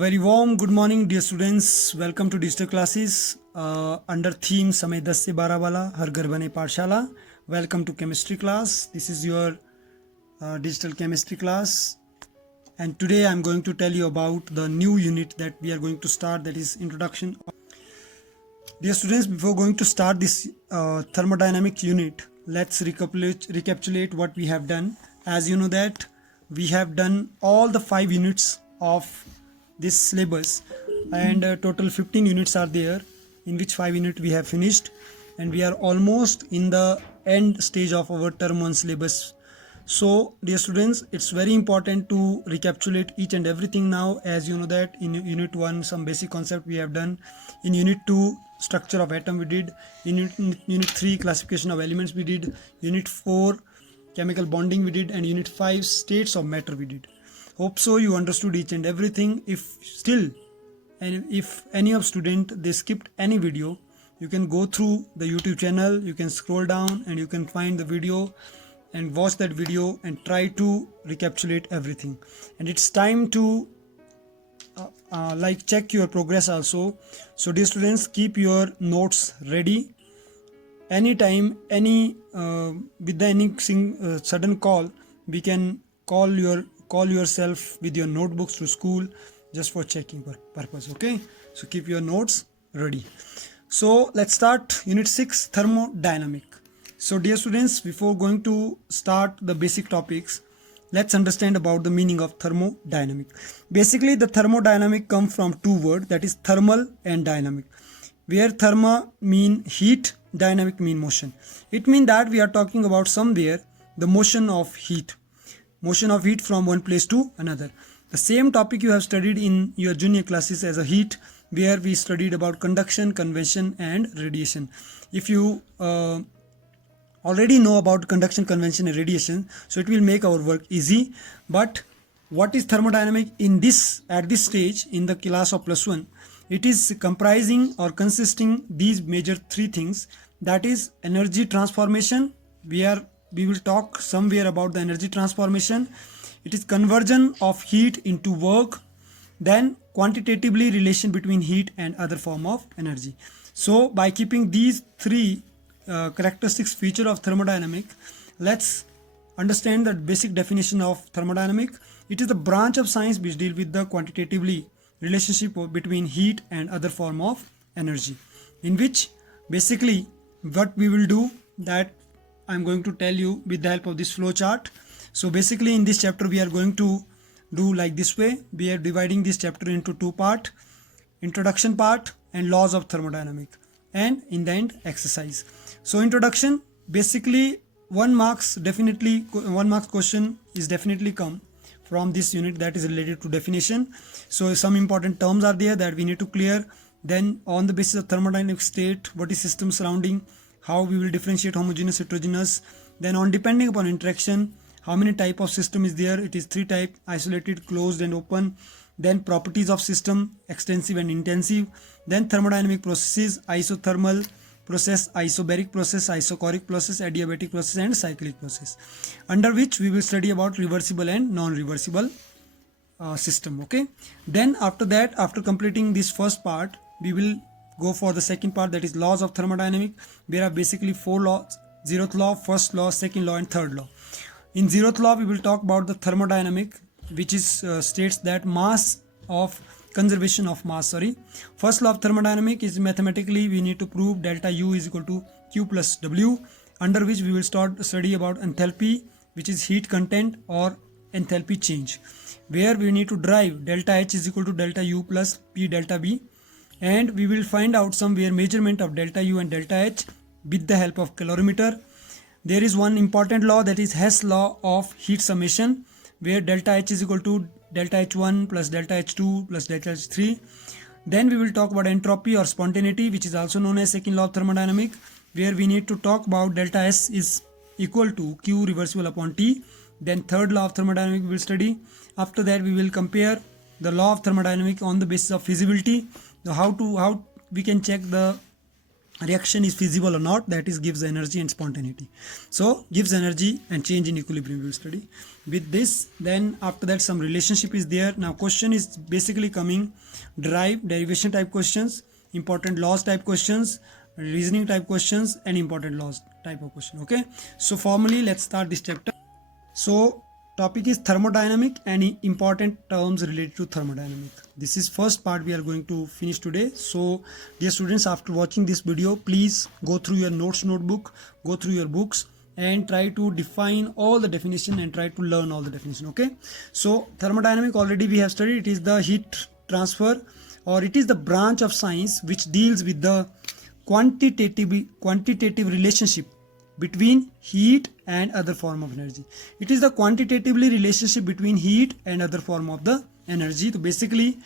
very warm good morning, dear students. Welcome to digital classes under theme समय 10 से 12 वाला हर घर बने पाठशाला. Welcome to chemistry class. This is your digital chemistry class, and today I'm going to tell you about the new unit that we are going to start, that is introduction. Dear students, before going to start this thermodynamic unit, let's recapitulate what we have done. As you know that we have done all the 5 units of this syllabus, and total 15 units are there, in which 5 units we have finished, and we are almost in the end stage of our term 1 syllabus. So dear students, it's very important to recapitulate each and everything now. As you know that in unit 1 some basic concept we have done, in unit 2 structure of atom we did, in unit 3 classification of elements we did, unit 4 chemical bonding we did, and unit 5 states of matter we did. Hope so you understood each and everything. If still, and if any of student they skipped any video, you can go through the YouTube channel, you can scroll down and you can find the video and watch that video and try to recapitulate everything. And it's time to check your progress also. So dear students, keep your notes ready. Anytime, with any sudden call, we can call yourself with your notebooks to school just for checking purpose. Okay, so keep your notes ready. So let's start unit 6, thermodynamic. So dear students, before going to start the basic topics, let's understand about the meaning of thermodynamic. Basically the thermodynamic come from two words, that is thermal and dynamic, where therma mean heat, dynamic mean motion. It means that we are talking about somewhere the motion of heat from one place to another. The same topic you have studied in your junior classes as a heat, where we studied about conduction, convection and radiation. If you already know about conduction, convection and radiation, so it will make our work easy. But what is thermodynamic at this stage in the class of +1? It is comprising or consisting these major 3 things, that is energy transformation. We will talk somewhere about the energy transformation. It is conversion of heat into work, then quantitatively relation between heat and other form of energy. So by keeping these 3 characteristics feature of thermodynamic, let's understand the basic definition of thermodynamic. It is the branch of science which deal with the quantitatively relationship between heat and other form of energy, in which basically what we will do, that I'm going to tell you with the help of this flow chart. So basically in this chapter we are going to do like this way. We are dividing this chapter into 2 parts, introduction part and laws of thermodynamic, and in the end exercise. So introduction, basically 1 marks question is definitely come from this unit, that is related to definition. So some important terms are there that we need to clear. Then on the basis of thermodynamic state, what is system surrounding, how we will differentiate homogeneous, heterogeneous. Then on depending upon interaction, how many type of system is there, it is 3 type, isolated, closed and open. Then properties of system, extensive and intensive. Then thermodynamic processes, isothermal process, isobaric process, isochoric process, adiabatic process and cyclic process, under which we will study about reversible and non-reversible system. Okay, then after that, after completing this first part, we will go for the second part, that is laws of thermodynamic. There are basically 4 laws: 0th law, 1st law, 2nd law and 3rd law. In 0th law we will talk about the thermodynamic, which is states that conservation of mass. First law of thermodynamic is mathematically we need to prove delta U is equal to Q plus W, under which we will start study about enthalpy, which is heat content or enthalpy change, where we need to derive delta H is equal to delta U plus P delta B, and we will find out somewhere measurement of delta U and delta H with the help of calorimeter. There is one important law, that is Hess law of heat summation, where delta H is equal to delta H1 plus delta H2 plus delta H3. Then we will talk about entropy or spontaneity, which is also known as second law of thermodynamic, where we need to talk about delta S is equal to Q reversible upon T. Then third law of thermodynamic we will study. After that we will compare the law of thermodynamic on the basis of feasibility, how we can check the reaction is feasible or not, that is gives energy and spontaneity. So gives energy and change in equilibrium we will study with this. Then after that some relationship is there. Now question is basically coming derivation type questions, important laws type questions, reasoning type questions, and important laws type of question. Okay, so formally let's start this chapter. So topic is thermodynamic and important terms related to thermodynamic. This is first part we are going to finish today. So dear students, after watching this video, please go through your notebook, go through your books and try to define all the definition and try to learn all the definition. Okay, so thermodynamic already we have studied. It is the heat transfer, or it is the branch of science which deals with the quantitative relationship between heat and other form of energy. It is the quantitatively relationship between heat and other form of the energy. So basically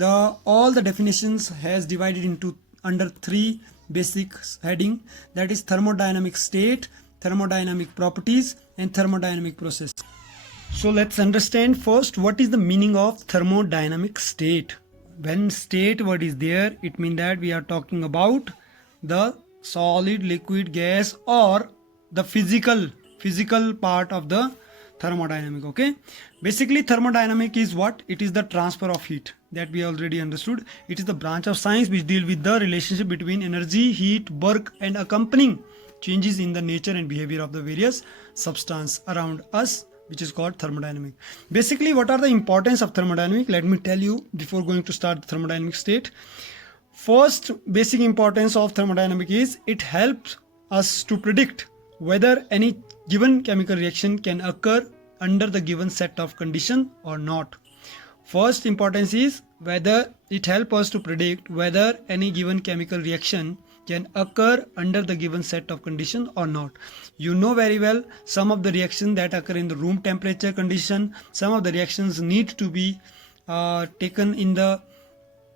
all the definitions has divided into under three basic heading, that is thermodynamic state, thermodynamic properties, and thermodynamic process. So let's understand first what is the meaning of thermodynamic state. When state word is there, it means that we are talking about the solid, liquid, gas, or the physical part of the thermodynamic. Okay, basically thermodynamic is what? It is the transfer of heat, that we already understood. It is the branch of science which deal with the relationship between energy, heat, work, and accompanying changes in the nature and behavior of the various substance around us, which is called thermodynamic. Basically, what are the importance of thermodynamic? Let me tell you before going to start the thermodynamic state. First basic importance of thermodynamic is it helps us to predict whether any given chemical reaction can occur under the given set of condition or not. First importance is whether it helps us to predict whether any given chemical reaction can occur under the given set of condition or not. You know very well some of the reactions that occur in the room temperature condition, some of the reactions need to be taken in the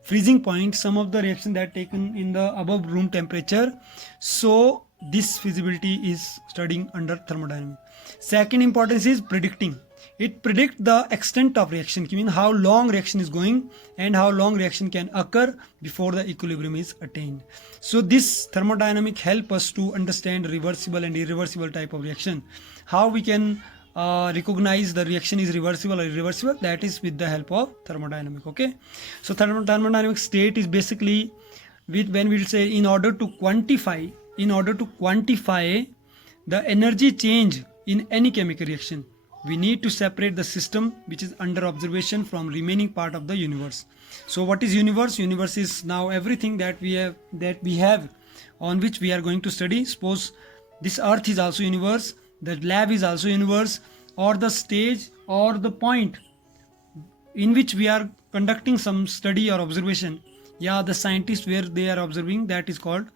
freezing point, some of the reaction that taken in the above room temperature. So this feasibility is studying under thermodynamics. Second importance is predicting. It predicts the extent of reaction, mean how long reaction is going and how long reaction can occur before the equilibrium is attained. So this thermodynamic help us to understand reversible and irreversible type of reaction. How we can recognize the reaction is reversible or irreversible, that is with the help of thermodynamic. Okay, so thermodynamic state is basically when we will say in order to quantify the energy change in any chemical reaction, we need to separate the system which is under observation from remaining part of the universe. So what is universe? Universe is now everything that we have on which we are going to study. Suppose this earth is also universe, the lab is also universe, or the stage or the point in which we are conducting some study or observation. Yeah, the scientists where they are observing, that is called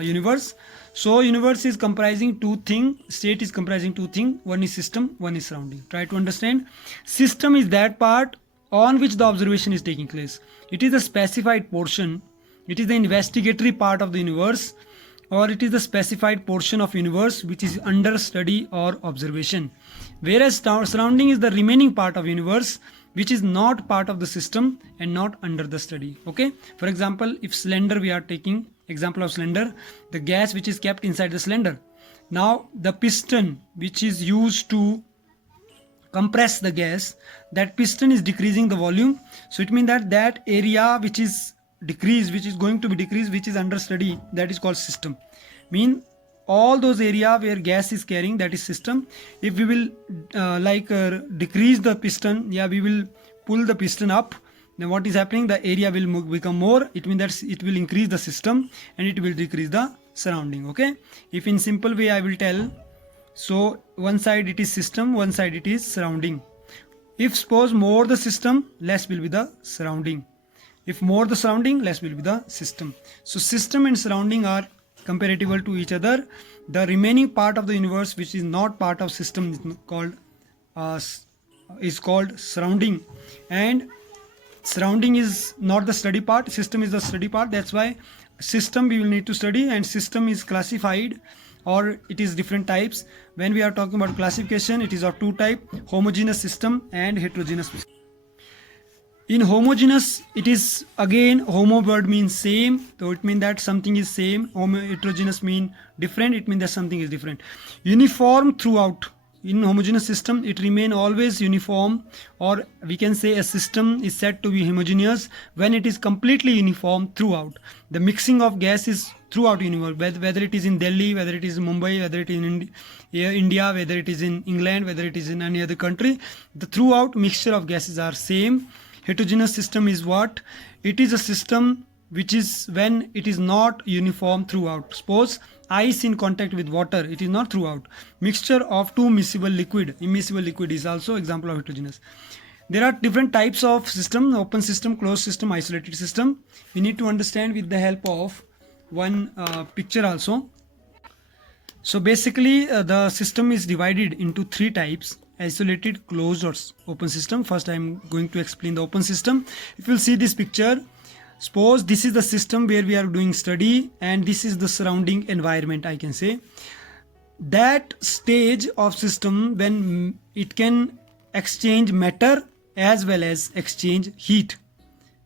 universe. So universe is comprising two things, state is comprising two things, one is system, one is surrounding. Try to understand. System is that part on which the observation is taking place. It is a specified portion, it is the investigatory part of the universe, or it is the specified portion of universe which is under study or observation. Whereas surrounding is the remaining part of universe which is not part of the system and not under the study. Okay, for example, if cylinder, we are taking example of cylinder, the gas which is kept inside the cylinder. Now the piston which is used to compress the gas, that piston is decreasing the volume. So it means that area which is decreased, which is going to be decreased, which is under study, that is called system. Mean all those area where gas is carrying, that is system. If we will decrease the piston, yeah, we will pull the piston up, then what is happening, the area will become more. It means that it will increase the system and it will decrease the surrounding. Okay, if in simple way I will tell, so one side it is system, one side it is surrounding. If suppose more the system, less will be the surrounding. If more the surrounding, less will be the system. So system and surrounding are comparative to each other. The remaining part of the universe which is not part of system is called surrounding, and surrounding is not the study part, system is the study part. That's why system we will need to study, and system is classified, or it is different types. When we are talking about classification, it is of two types: homogeneous system and heterogeneous system. In homogeneous, it is again, homo word means same, so it means that something is same. Heterogeneous mean different, it means that something is different. Uniform throughout. In homogeneous system, it remain always uniform, or we can say a system is said to be homogeneous when it is completely uniform throughout. The mixing of gas is throughout universe, whether it is in Delhi, whether it is in Mumbai, whether it is in India, whether it is in England, whether it is in any other country, the throughout mixture of gases are same. Heterogeneous system is what? It is a system which is when it is not uniform throughout. Suppose ice in contact with water, it is not throughout. Mixture of two miscible liquid, immiscible liquid is also example of heterogeneous. There are different types of system: open system, closed system, isolated system. We need to understand with the help of one picture also. So basically the system is divided into three types: isolated, closed, or open system. First I am going to explain the open system. If you see this picture, suppose this is the system where we are doing study, and this is the surrounding environment, I can say. That stage of system when it can exchange matter as well as exchange heat.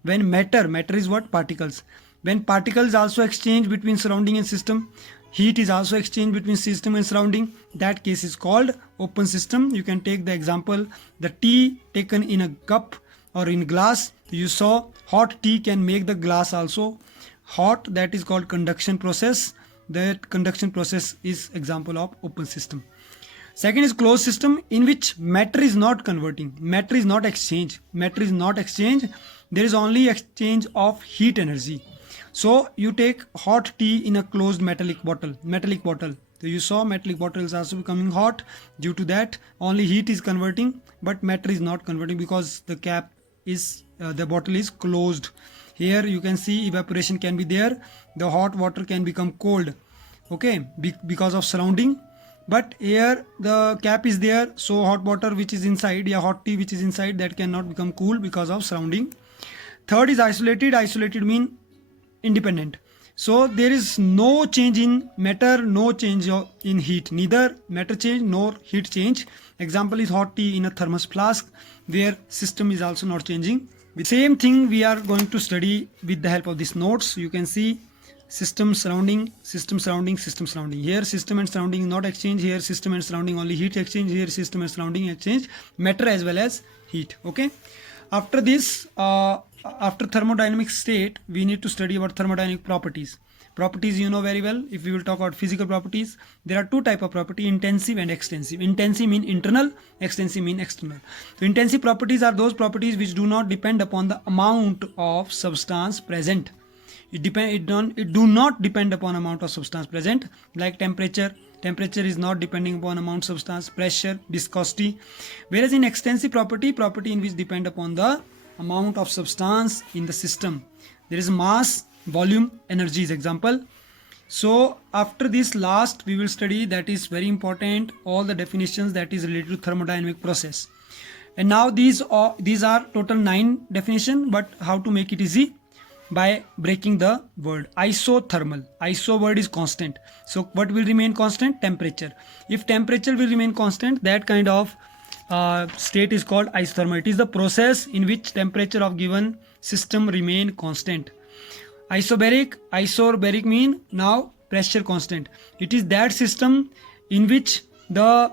When matter is what? Particles. When particles also exchange between surrounding and system, heat is also exchanged between system and surrounding, that case is called open system. You can take the example, the tea taken in a cup or in glass. You saw hot tea can make the glass also hot, that is called conduction process. That conduction process is example of open system. Second is closed system, in which matter is not converting, matter is not exchange, there is only exchange of heat energy. So you take hot tea in a closed metallic bottle. So you saw metallic bottle is also becoming hot. Due to that, only heat is converting, but matter is not converting because the cap is the bottle is closed. Here you can see evaporation can be there. The hot water can become cold, okay, because of surrounding. But here the cap is there, so hot water which is inside, hot tea which is inside, that cannot become cool because of surrounding. Third is isolated. Isolated mean independent. So there is no change in matter, no change in heat, neither matter change nor heat change. Example is hot tea in a thermos flask, where system is also not changing. The same thing we are going to study with the help of these notes. You can see system, surrounding, system, surrounding, system, surrounding. Here system and surrounding is not exchange, here system and surrounding only heat exchange, here system and surrounding exchange matter as well as heat. Okay, after this after thermodynamic state, we need to study about thermodynamic properties. Properties you know very well. If we will talk about physical properties, there are two type of property: intensive and extensive. Intensive mean internal, extensive mean external. So intensive properties are those properties which do not depend upon the amount of substance present. It do not depend upon amount of substance present, like temperature. Temperature is not depending upon amount of substance, pressure, viscosity. Whereas in extensive property in which depend upon the amount of substance in the system. There is mass, volume, energy is example. So after this last we will study, that is very important, all the definitions that is related to thermodynamic process. And now these are total 9 definition, but how to make it easy? By breaking the word. Isothermal. Iso word is constant. So what will remain constant? Temperature. If temperature will remain constant, that kind of state is called isothermal. It is the process in which temperature of given system remain constant. Isobaric mean now pressure constant. It is that system in which the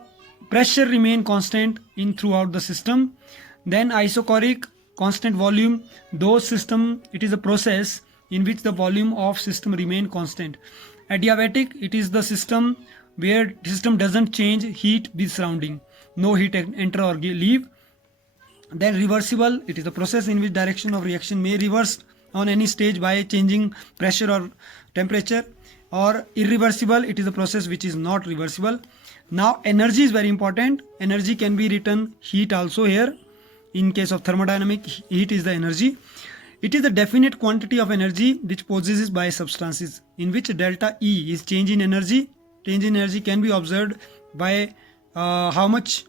pressure remain constant in throughout the system. Then isochoric, constant volume. Those system, it is a process in which the volume of system remain constant. Adiabatic, it is the system where system doesn't change heat with surrounding, no heat enter or leave. Then reversible, it is the process in which direction of reaction may reverse on any stage by changing pressure or temperature. Or irreversible, it is a process which is not reversible. Now energy is very important. Energy can be written heat also here. In case of thermodynamic, heat is the energy. It is the definite quantity of energy which possesses by substances, in which delta E is change in energy. Change in energy can be observed by how much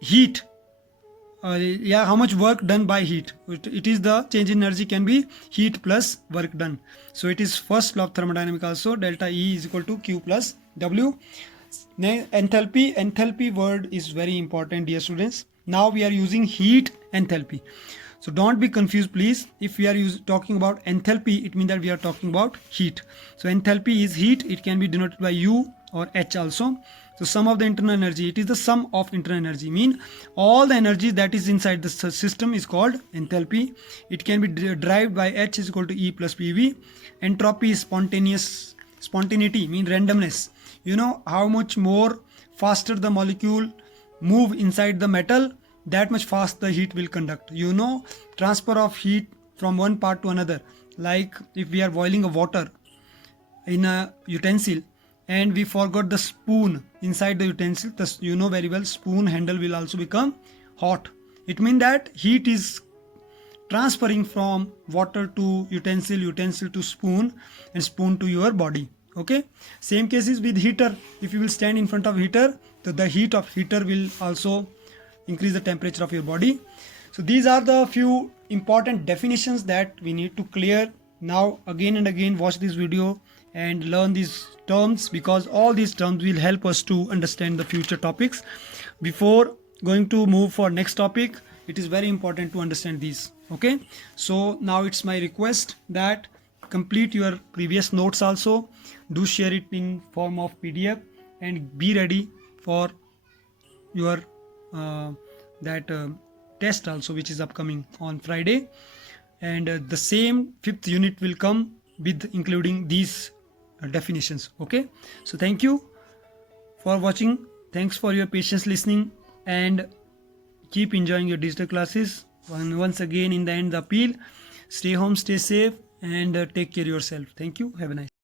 heat, how much work done by heat. It is the change in energy can be heat plus work done. So it is first law of thermodynamics also, delta E is equal to Q plus W. Enthalpy word is very important, dear students. Now we are using heat enthalpy. So don't be confused, please. If we are talking about enthalpy, it means that we are talking about heat. So enthalpy is heat. It can be denoted by U or H also. So sum of the internal energy, it is the sum of internal energy. Mean all the energy that is inside the system is called enthalpy. It can be derived by H is equal to E plus PV. Entropy is spontaneity, mean randomness. You know how much more faster the molecule move inside the metal, that much fast the heat will conduct. You know, transfer of heat from one part to another, like if we are boiling a water in a utensil and we forgot the spoon inside the utensil, thus you know very well spoon handle will also become hot. It means that heat is transferring from water to utensil, utensil to spoon, and spoon to your body. Okay, same cases with heater. If you will stand in front of heater, so the heat of heater will also increase the temperature of your body. So these are the few important definitions that we need to clear. Now again and again watch this video and learn these terms, because all these terms will help us to understand the future topics. Before going to move for next topic, it is very important to understand these. Okay, so now it's my request that complete your previous notes also, do share it in form of PDF, and be ready for your test also, which is upcoming on Friday. And the same 5th unit will come with including these definitions. Okay, so thank you for watching. Thanks for your patience listening, and keep enjoying your digital classes. Once again, in the end, the appeal: stay home, stay safe, and take care of yourself. Thank you. Have a nice